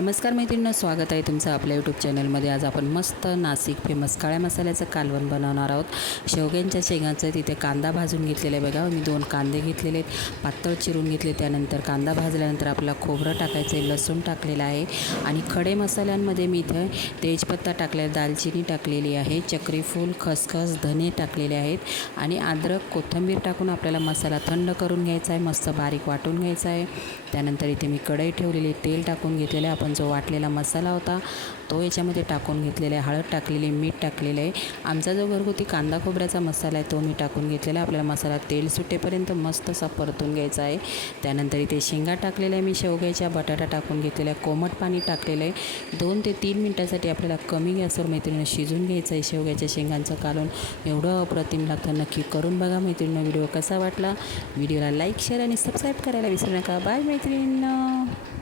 नमस्कार मैत्रिणींनो, स्वागत आहे तुमचं आपल्या यूट्यूब चॅनलमध्ये। आज आपण मस्त नाशिक फेमस काळ्या मसाल्याचं कालवण बनवणार आहोत। शेवग्यांच्या शेंगाचं तिथे कांदा भाजून घेतलेला आहे बघा। मी 2 कांदे घेतलेले आहेत, पातळ चिरून घेतले। त्यानंतर कांदा भाजल्यानंतर आपला खोबरं टाकायचं आहे, लसूण टाकलेला आहे आणि खडे मसाल्यांमध्ये मी इथे तेजपत्ता टाकलेला, दालचिनी टाकलेली आहे, चक्रीफूल, खसखस, धने टाकलेले आहेत आणि अद्रक, कोथिंबीर टाकून आपल्याला मसाला थंड करून घ्यायचा आहे, मस्त बारीक वाटून घ्यायचा आहे। त्यानंतर इथे मी कढई ठेवलेली, तेल टाकून घेतलेलं आहे। आपण जो वाटलेला मसाला होता तो याच्यामध्ये टाकून घेतलेला आहे, हळद टाकलेली, मीठ टाकलेलं आहे। आमचा जो घरगुती कांदा खोबऱ्याचा मसाला आहे तो मी टाकून घेतलेला आहे। आपल्याला मसाला तेल सुटेपर्यंत मस्त असा परतून घ्यायचा आहे। त्यानंतर इथे शेंगा टाकलेल्या आहे मी, शेवग्याच्या, बटाटा टाकून घेतलेला आहे, कोमट पाणी टाकलेलं आहे। 2 ते 3 मिनटासाठी आपल्याला कमी गॅसवर मैत्रिणीनं शिजून घ्यायचं आहे। शेवग्याच्या शेंगांचं कालवण एवढं अप्रतिम लागतं, नक्की करून बघा मैत्रिणींनो। व्हिडिओ कसा वाटला, व्हिडिओला लाईक, शेअर आणि सबस्क्राईब करायला विसरू नका। बाय मैत्रिणींनो।